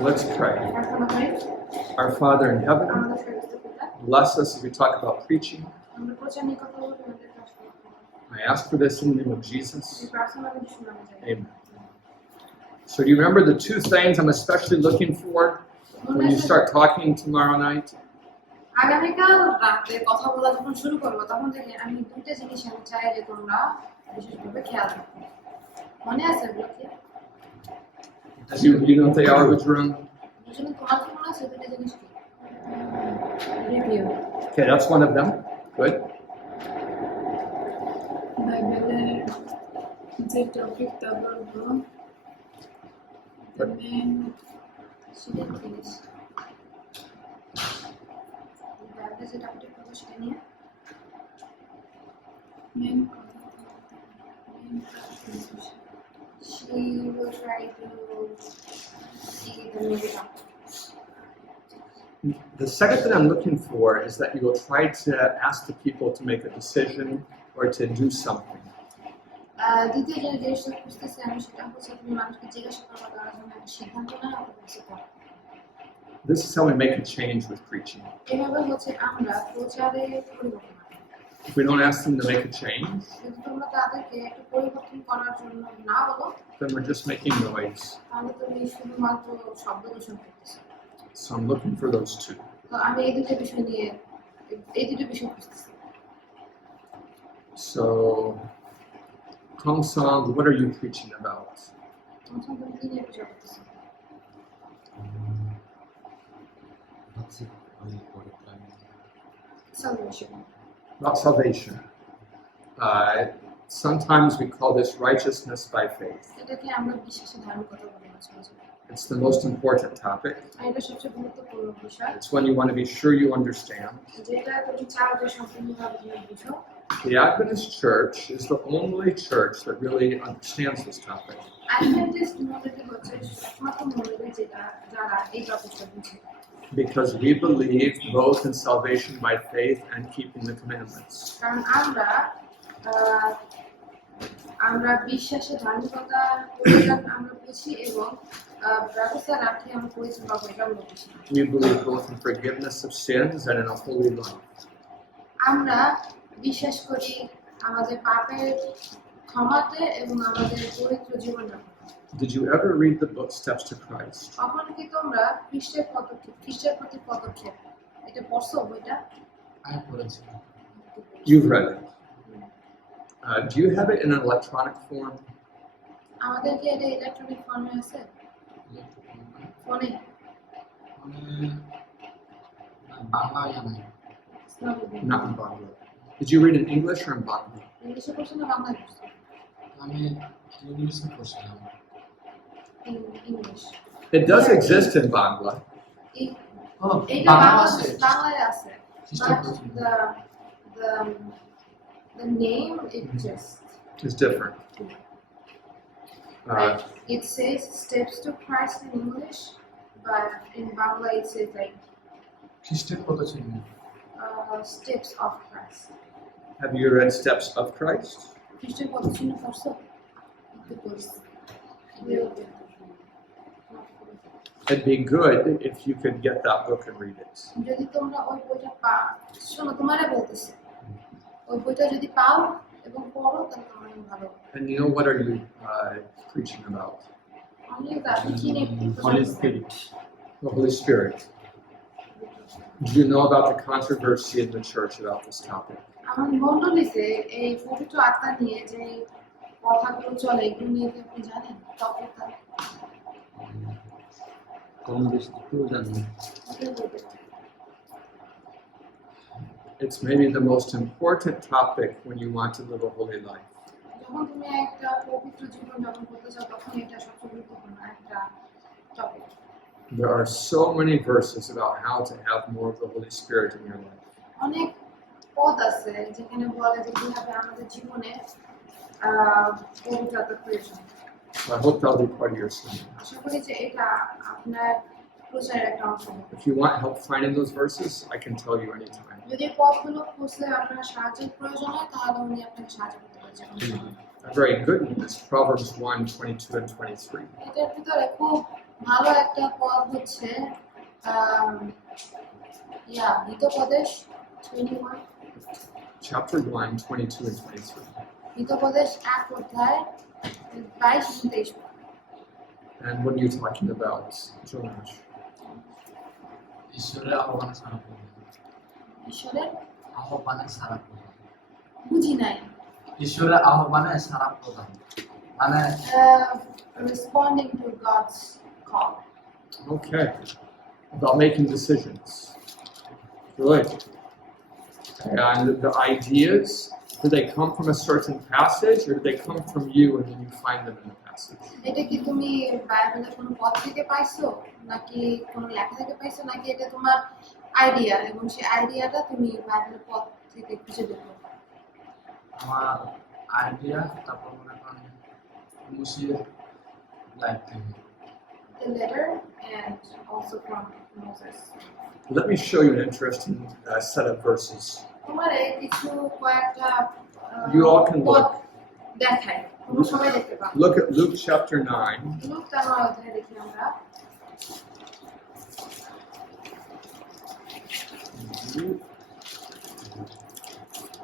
Let's pray. Our Father in heaven, bless us as we talk about preaching. I ask for this in the name of Jesus. Amen. So do you remember the two things I'm especially looking for when you start talking tomorrow night? আগামীকাল রাতে কথা বলা যখন শুরু করব তখন থেকে আমি দুটো জিনিস আমি চাই যে তোমরা বিশেষভাবে খেয়াল রাখো মনে আছে বলতে You know what they are, Run? তোমার কি মনে আছে দুটো জিনিস কি review Okay, that's one of them. Good. বাইবেলের যে টপিকটা বলবো the main things She will try to see the middle. The second thing I'm looking for is that you will try to ask the people to make a decision or to do something. This is how we make a change with preaching. If we don't ask them to make a change, then we're just making noise. So I'm looking for those two. So, Hong Song, what are you preaching about? Salvation. About salvation. Sometimes we call this righteousness by faith. It's the most important topic. It's when you want to be sure you understand. The Adventist Church is the only church that really understands this topic. Because we believe both in salvation by faith and keeping the commandments. We believe both in forgiveness of sins and in a holy life. Did you ever read the book Steps to Christ? You've read it. Do you have it in an electronic form? Not in Bangla. Did you read in English or in Bangla? English. It does exist in Bangla. The name is different. It says Steps to Christ in English, but in Bangla it says like Steps of Christ. Have you read Steps of Christ? It'd be good if you could get that book and read it. And you know, what are you preaching about? Holy Spirit. The Holy Spirit. Do you know about the controversy in the church about this topic? It's maybe the most important topic when you want to live a holy life. There are so many verses about how to have more of the Holy Spirit in your life. So I hope that'll be part of your sermon. If you want help finding those verses, I can tell you anytime. A very good one is Proverbs 1:22 and 23. ভালো একটা পদ হচ্ছে হিতোপদেশ 21 Chapter 1, 22 and 23. হিতোপদেশ 1 অধ্যায় 22 এবং 23 পদ। And what are you talking about, Jonash? ঈশ্বরের আহ্বানে সাড়া প্রদান। ঈশ্বরের আহ্বানে সাড়া প্রদান। বুঝি নাই। ঈশ্বরের আহ্বানে সাড়া প্রদান মানে responding to God's call. Okay. About making decisions. Good. And the ideas, do they come from a certain passage or do they come from you and then you find them in the passage? এটা কি তুমি বাইবেলের কোনো পদ থেকে পাইছো নাকি কোনো লেখা থেকে পাইছো নাকি এটা তোমার আইডিয়া এবং সেই আইডিয়াটা তুমি বাইবেলের পদ থেকে খুঁজে বের করো? আমার আইডিয়া তারপর মনে করেন মুসির লাইফ থেকে। The letter and also from Moses. Let me show you an interesting set of verses. তোমার এই কিছু কয়েকটা You all can পদ look. দেখাই তোমরা সবাই দেখতে পাবে। Look at Luke chapter 9. লুক তার 9 অধ্যায় দেখি আমরা।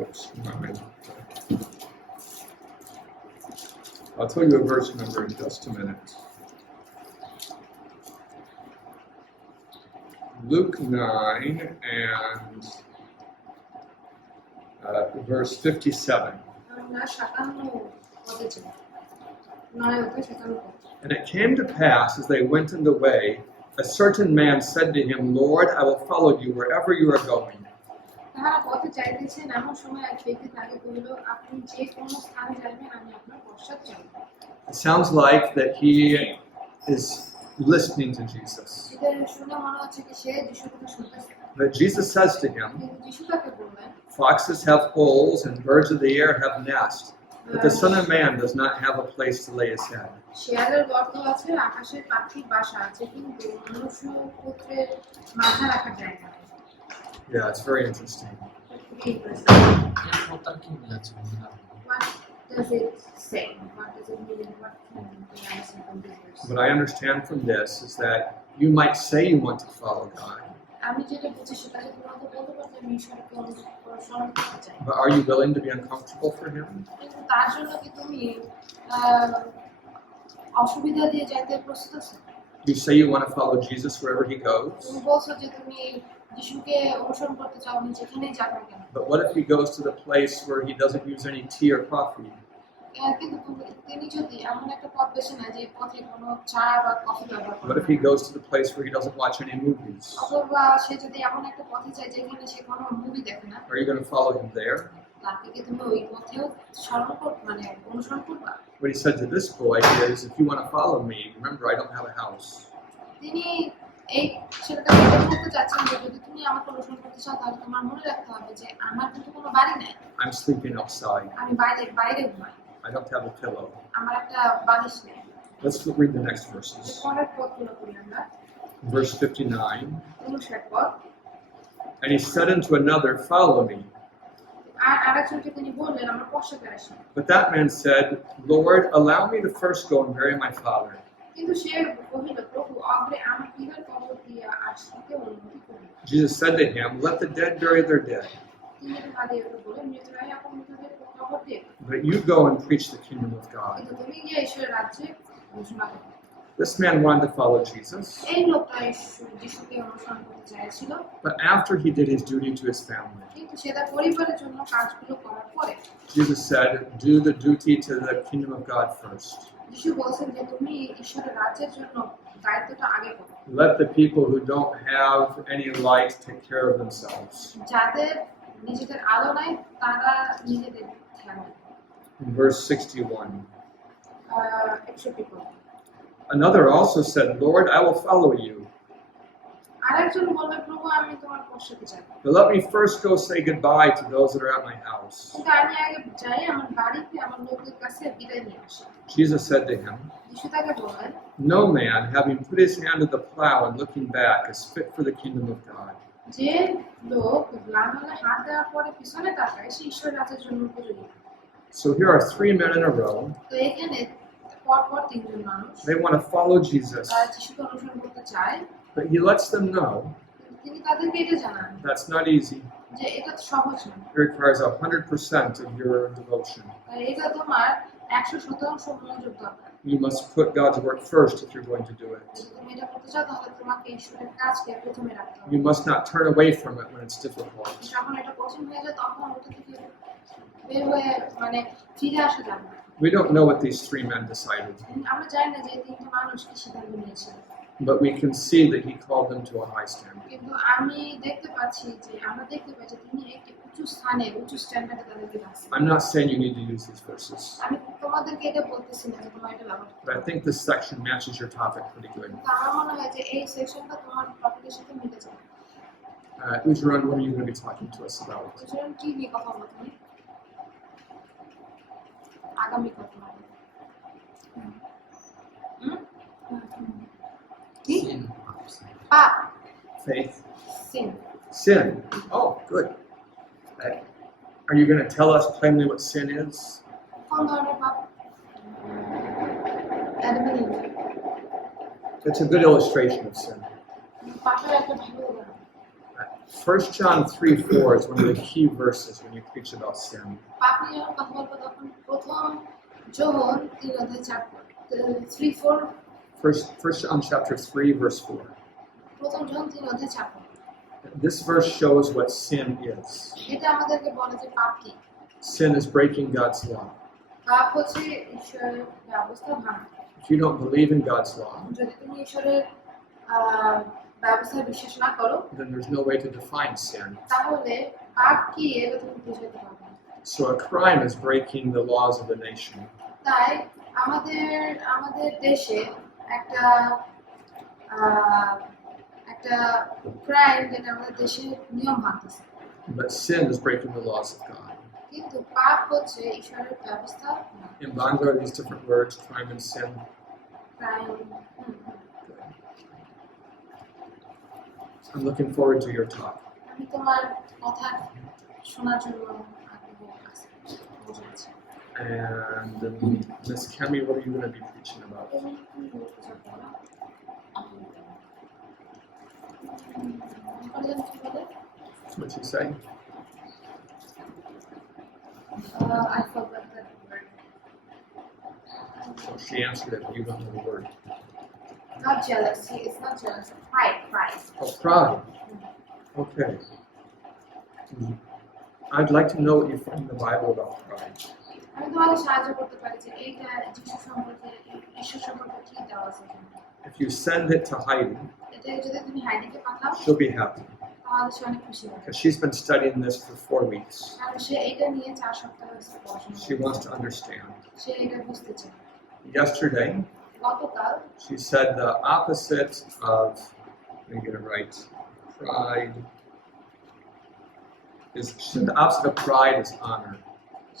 Oops, 9. I'll tell you a verse number in just a minute. Luke 9 and verse 57. আমরা 57 পদে যাই। 9 অধ্যায় 57 পদ। And it came to pass as they went in the way, a certain man said to him, Lord, I will follow you wherever you are going. তাহারা পথে যাইতেছেন এমন সময় এক ব্যক্তি তাকে কহিল, আপনি যে কোন স্থানে যাইবেন আমি আপনার পশ্চাৎ যাইব। It sounds like that he is listening to Jesus. এটা শুনে মনে হচ্ছে কি সে যিশুর কথা শুনতেছে। But Jesus says to him, কিন্তু যিশু তাকে বললেন, Foxes have holes and birds of the air have nests, but the Son of Man does not have a place to lay his head. শেয়ালের গর্ত আছে, আকাশের পাখির বাসা আছে, কিন্তু মনুষ্য পুত্রের মাথা রাখার জায়গা নেই। Yeah, it's very interesting. খুবই interesting. এর প্রতার কি বোঝাচ্ছে বুঝলাম। What does it say? What does it mean? What can we understand from this verse? What I understand from this is that you might say you want to follow God, আমি যেটা বুঝি সেটা যে তোমাকে বলতে পারছি আমি ঈশ্বরকে অনুসরণ করতে চাই। but are you willing to be uncomfortable for Him? কিন্তু তার জন্য কি তুমি অসুবিধা দিয়ে যাইতে প্রস্তুত আছো? You say you want to follow Jesus wherever He goes, তুমি বলছো যে তুমি যিশুকে অনুসরণ করতে চাও উনি যেখানেই যান না কেন। but what if He goes to the place where He doesn't use any tea or coffee? কিন্তু তিনি যদি এমন একটা পথ বেছে নেয় যে পথে কোনো চা বা কফি ব্যবহার করে What if He goes to the place where He doesn't watch any movies? অথবা সে যদি এমন একটা পথে যায় যেখানে সে কোনো মুভি দেখে না, Are you going to follow Him there? তাকে কি তুমি ওই পথেও অনুসরণ করবা? What He said to this boy is, if you want to follow me, remember I don't have a house. তিনি এই ছেলেটাকে বলতে চাচ্ছেন যে যদি তুমি আমাকে অনুসরণ করতে চাও তাহলে তোমার মনে রাখতে হবে যে আমার কিন্তু কোনো বাড়ি নেই, I'm sleeping outside. আমি বাইরে ঘুমাই, I don't have a pillow. আমার একটা বালিশ নেই। Let's read the next verses. পরের পদগুলো করি আমরা। Verse 59. 59 পদ। And he said unto another, Follow me. আর আরেকজনকে তিনি বললেন আমার পশ্চাতে আসুন। But that man said, Lord, allow me to first go and bury my father. কিন্তু সে কহিল, প্রভু অগ্রে আমার পিতার কবর দিয়া আসিতে অনুমতি করুন। Jesus said to him, Let the dead bury their dead. তিনি তাদেরকে বললেন, মৃতরাই আপন মৃতদের কবর দিন, But you go and preach the kingdom of God. কিন্তু তুমি গিয়ে ঈশ্বরের রাজ্যে ঘোষণা করো। This man wanted to follow Jesus. এই লোকটা যিশুকে অনুসরণ করতে চাইছিল, But after he did his duty to his family, কিন্তু সে তার পরিবারের জন্য কাজগুলো করার পরে Jesus said, Do the duty to the kingdom of God first. যিশু বলেন যে তুমি ঈশ্বরের রাজ্যের জন্য দায়িত্বটা আগে করো। Let the people who don't have any light take care of themselves. যাদের নিজেদের আলো নাই তারা নিজেদের খেয়াল রাখে। In verse 61. 61 পদ। Another also said, Lord, I will follow you. আরেকজন বলবে, প্রভু আমি তোমার পশ্চাতে যাব, But let me first go say goodbye to those that are at my house. কিন্তু আমি আগে যাই আমার বাড়িতে আমার লোকদের কাছে বিদায় নিয়ে আসি। Jesus said to him, যিশু তাকে বললেন, No man, having put his hand to the plow and looking back, is fit for the kingdom of God. যে লোক লাঙলে হাত দেওয়ার পরে পিছনে তাকায় সে ঈশ্বরের রাজ্যের জন্য উপযোগী। So here are 3 men in a row. তো এখানে পরপর তিনজন মানুষ They want to follow Jesus, তারা যিশুকে অনুসরণ করতে চায়, but he lets them know কিন্তু তিনি তাদেরকে এটা জানান that's not easy. যে এটা তো সহজ না। It requires 100% of your devotion. আর এটা তোমার 100% মনোযোগ দরকার। You must put God's work first if you're going to do it. যদি তুমি এটা করতে চাও তাহলে তোমাকে ঈশ্বরের কাজকে প্রথমে রাখতে হবে। You must not turn away from it when it's difficult. যখন এটা কঠিন হয়ে যায় তখন ওটা থেকে বের হয়ে মানে ফিরে আসা যাবে না। We don't know what these three men decided, আমরা জানি না যে এই তিনটে মানুষ কি সিদ্ধান্ত নিয়েছিল, but we can see that he called them to a high standard. কিন্তু আমরা দেখতে পাচ্ছি যে তিনি একটি উঁচু স্থানে উঁচু স্ট্যান্ডার্ডে তাদেরকে রাখছেন। I'm not saying you need to use these verses, আমি তোমাদেরকে এটা বলতেছি না যে তোমার এটা ব্যবহার করতে but I think this section matches your topic pretty good. হবে। আমার মনে হয় যে এই সেকশনটা তোমার টপিকের সাথে মিলে যাবে। Ujran, what are you going to be talking to us about? সুতরাং কি নিয়ে কথা বলবো তুমি? আগামী কথা বলবো। কি? Sin. পাপ, Faith. sin. Sin. Oh, good. Are you going to tell us plainly what sin is? কোন ধরনের পাপ? Adam and Eve. It's a good illustration of sin. পাপের একটা ভালো উদাহরণ। 1 John 3:4 is one of the key verses when you preach about sin. পাপ নিয়ে যখন কথা বলবো তখন প্রথম যোহন 3:4 3:4 First John chapter 3, verse 4. প্রথম যোহন 3:4 This verse shows what sin is. এটা আমাদেরকে বলে যে পাপ কি। Sin is breaking God's law. পাপ হচ্ছে ঈশ্বরের ব্যবস্থা ভাঙা। If you don't believe in God's law, যদি তুমি ঈশ্বরের ব্যবস্থায় বিশ্বাস না করো then there's no way to define sin. তাহলে পাপ কি এটা তুমি বুঝতে পারবে না। So a crime is breaking the laws of the nation. তাই আমাদের দেশে একটা একটা ক্রাইম যেটা আমাদের দেশের নিয়ম ভাঙতেছে, But sin is breaking the laws of God. কিন্তু পাপ হচ্ছে ঈশ্বরের ব্যবস্থা না। In Bangla, are these different words, crime and sin? Crime I'm looking forward to your talk. আমি তোমার কথা শোনার জন্য আগ্রহ আছে, বুঝেছি। And Miss Kemi, what are you going to be preaching about? তুমি কি বলতে চাও না? কি বলে? What you say? I forgot that word. Well, she answered it, but you don't know the word. Not jealousy. It's not jealousy. Pride. Oh, pride. Okay. I'd like to know what you find in the Bible about pride. আমি তোমাকে সাহায্য করতে পারি যে এইটা যিশু সম্পর্কে ঈশ্বর সম্পর্কে কি দেওয়া আছে। If you send it to Heidi, এটা যদি তুমি হাইডিকে পাঠাও she'll be happy তাহলে সে অনেক খুশি হবে, because she's been studying this for 4 weeks. কারণ সে এটা নিয়ে 4 সপ্তাহ ধরে পড়াশোনা She করছে। wants to understand. সে এটা বুঝতে চায়। Yesterday, গতকাল she said the opposite of, let me get it right, pride is, she said the opposite of pride is honor.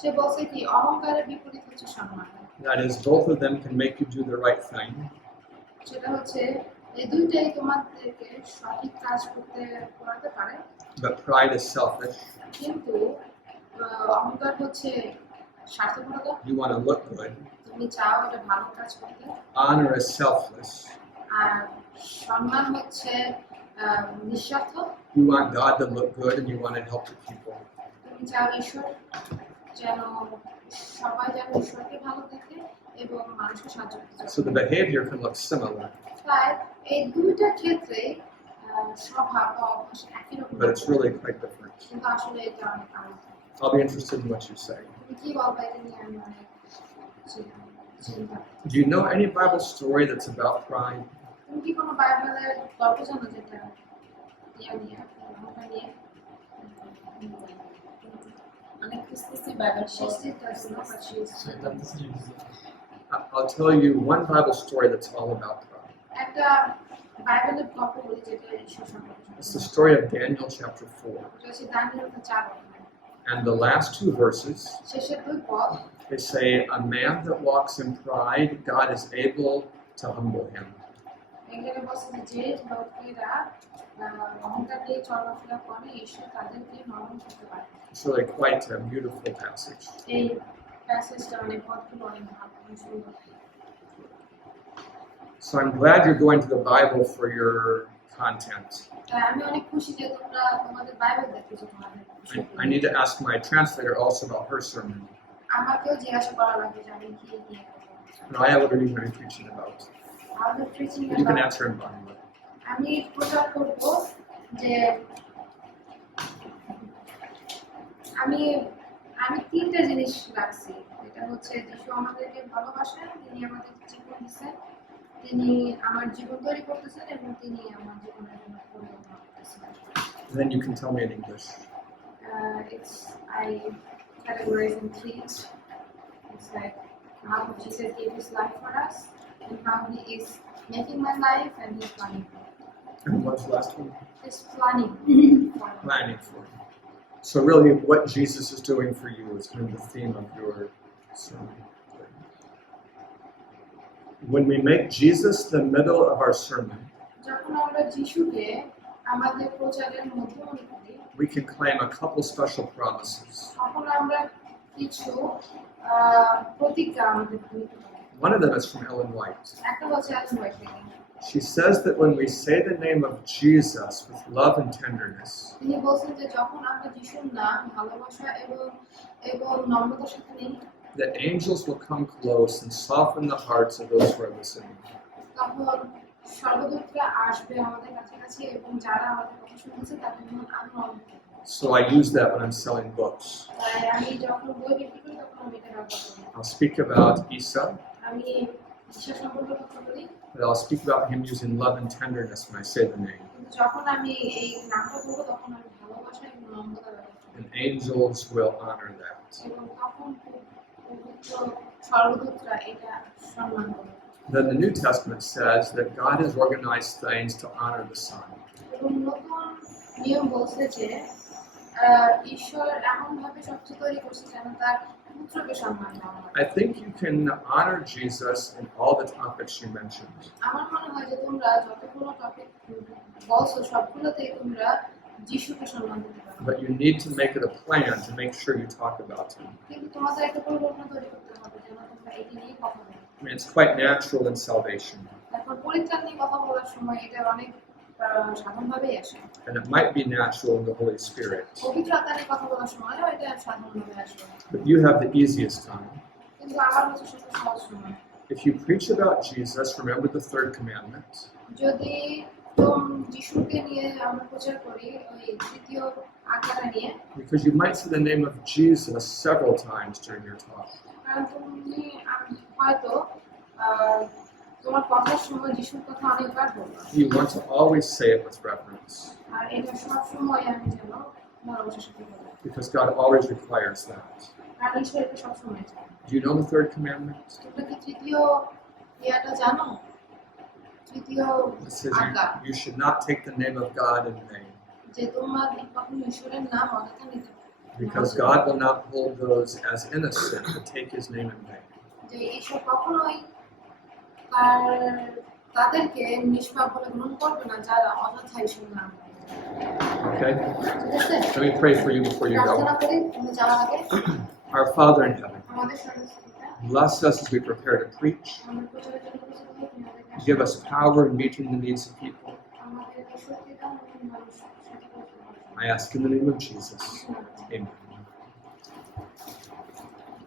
সে বলছে কি অহংকারের বিপরীত হচ্ছে সম্মান। That is, both of them can make you do the right thing, সেটা হচ্ছে এই দুইটাই তোমাদেরকে সঠিক কাজ করাতে পারে, but pride is selfish. কিন্তু অহংকার হচ্ছে স্বার্থপরতা। You want to look good. তুমি চাও এটা ভালো কাজ করতে। Honor is selfless. আর সম্মান হচ্ছে নিঃস্বার্থ। You want God to look good and you want to help the people. তুমি চাও ঈশ্বর যেন সবাই যেন ঈশ্বরকে ভালো দেখে এবং মানুষকে সাহায্য করতে। So the behavior can look similar, তাই এই দুইটা ক্ষেত্রে স্বভাব বা অভ্যাস একই রকম, but it's really quite different. কিন্তু আসলে এটা অনেক আলাদা। I'll be interested in what you say. তুমি কি বলবা এটা নিয়ে? আমি অনেক চিন্তা। Do you know any Bible story that's about pride? তুমি কি কোনো বাইবেলের গল্প জানো যেটা নিয়ে অহংকার নিয়ে? অনেক খুঁজতেছি Bible She's still doesn't know, but she's I'll tell you one Bible story that's all about pride. একটা বাইবেলের গল্প বলি যেটা ঈশ্বর সম্পর্কে। It's the story of Daniel chapter 4. এটা হচ্ছে দানিয়েল 4 অধ্যায়। And the last 2 verses, শেষের 2 পদ they say, a man that walks in pride, God is able to humble him. এখানে বলছে যে লোকেরা অহংকার নিয়ে চলাফেরা করে ঈশ্বর তাদেরকে নরম করতে পারে। It's really quite a beautiful passage. এই প্যাসেজটা অনেক পদগুলো অনেক ভালো সুন্দর। So I'm glad you're going to the Bible for your content. তাই আমি অনেক খুশি যে তোমরা তোমাদের বাইবেল দেখতেছো তোমাদের I need to ask my translator also about her sermon. আমাকেও জিজ্ঞাসা করা লাগে যে আমি কি নিয়ে And I what are you going to be preaching about? আমাদের preaching You can answer in Bible. আমি প্রচার করব যে আমি আমি তিনটা জিনিস রাখছি। এটা হচ্ছে যিশু আমাদেরকে ভালোবাসেন, তিনি আমাদের জীবন দিচ্ছেন, তিনি আমার জীবন তৈরি করতেছেন এবং তিনি আমার জীবনের জন্য পরিকল্পনা করতেছেন। And then you can tell me in English. It's I categorize in three. It's like how Jesus gave his life for us, and how he is making my life, and he's planning for it. And what's the last one? He's planning for me. Planning for you. So really what Jesus is doing for you is kind of the theme of your sermon. When we make Jesus the middle of our sermon, যখন আমরা যিশুকে আমাদের প্রচারের মধ্যমণি করি, we can claim a couple special promises. তখন আমরা কিছু প্রতিজ্ঞা আমাদের নিতে পারি। One of them is from Ellen White. একটা হচ্ছে এলেন হোয়াইট থেকে। She says that when we say the name of Jesus with love and tenderness, তিনি বলছেন যে যখন আমরা যিশুর নাম ভালোবাসা এবং নম্রতার সাথে নিই, that angels will come close and soften the hearts of those who are listening. তখন স্বর্গদূতরা আসবে আমাদের কাছাকাছি এবং যারা আমাদের কথা শুনছে তাদের মন আনন্দ। So I use that when I'm selling books. তাই আমি যখন বই বিক্রি করি তখন আমি এটা ব্যবহার করি। I'll speak about Isa, আমি ঈশ্বর সম্পর্কে কথা বলি, but I'll speak about him using love and tenderness when I say the name. কিন্তু যখন আমি এই নামটা বলবো তখন আমি ভালোবাসা এবং নম্রতা ব্যবহার করি। And angels will honor that. এবং তখন পবিত্র স্বর্গদূতরা এটা সম্মান করে। Then the New Testament says that God has organized things to honor the Son. এবং নতুন নিয়ম বলছে যে ঈশ্বর এমনভাবে সবকিছু তৈরি করছে যেন তার পুত্রকে সম্মান দেওয়া হয়। I think you can honor Jesus in all the topics you mentioned. আমার মনে হয় যে তোমরা যতগুলো টপিক বলছো সবগুলোতেই তোমরা যিশুকে সম্মান দিতে পারো। But you need to make it a plan to make sure you talk about him. কিন্তু তোমাদের একটা পরিকল্পনা তৈরি করতে হবে যেন তোমরা এটি নিয়ে কথা বলো। I mean, it's quite natural in salvation. তারপর পরিত্রাণ নিয়ে কথা বলার সময় এটা অনেক সাধারণভাবেই আসে। And it might be natural in the Holy Spirit. পবিত্র আত্মা নিয়ে কথা বলার সময়ও এটা সাধারণভাবে আসে। But you have the easiest time. কিন্তু আমার কাছে সেটা সহজ সময়। If you preach about Jesus, remember the third commandment. যদি যিশুকে নিয়ে আমরা প্রচার করি ওই তৃতীয় আজ্ঞাটা নিয়ে, Because you might say the name of Jesus several times during your talk. কারণ তুমি হয়তো তোমার কথার সময় যিশুর কথা অনেকবার বলবা। You want to always say it with reverence. আর এটা সবসময় আমি যেন ভালোবাসার সাথে বলি। Because God always requires that. কারণ ঈশ্বর এটা সবসময় চায়। Do you know the third commandment? তোমরা কি তৃতীয় ইয়াটা জানো? তৃতীয় It says আজ্ঞা you should not take the name of God in vain. যে তোমরা কখনো ঈশ্বরের নাম অযথা নিতে পারো না। Because God will not hold those as innocent who take his name in vain. যে ঈশ্বর কখনোই তাদেরকে নিষ্পাপ বলে গ্রহণ করবে না যারা অযথা ঈশ্বরের নাম নেয়। Okay? ঠিক আছে? Let me pray for you before you প্রার্থনা go. করি তুমি যাওয়ার আগে। Our Father in heaven, আমাদের স্বর্গস্থ পিতা, bless us as we prepare to preach. আমাদের প্রচারের জন্য প্রস্তুত হই, তুমি আমাদেরকে Give us power in meeting the needs of people. আমাদেরকে শক্তি দাও এবং মানুষের সাথে কথা বলার জন্য। I ask in the name of Jesus. Amen.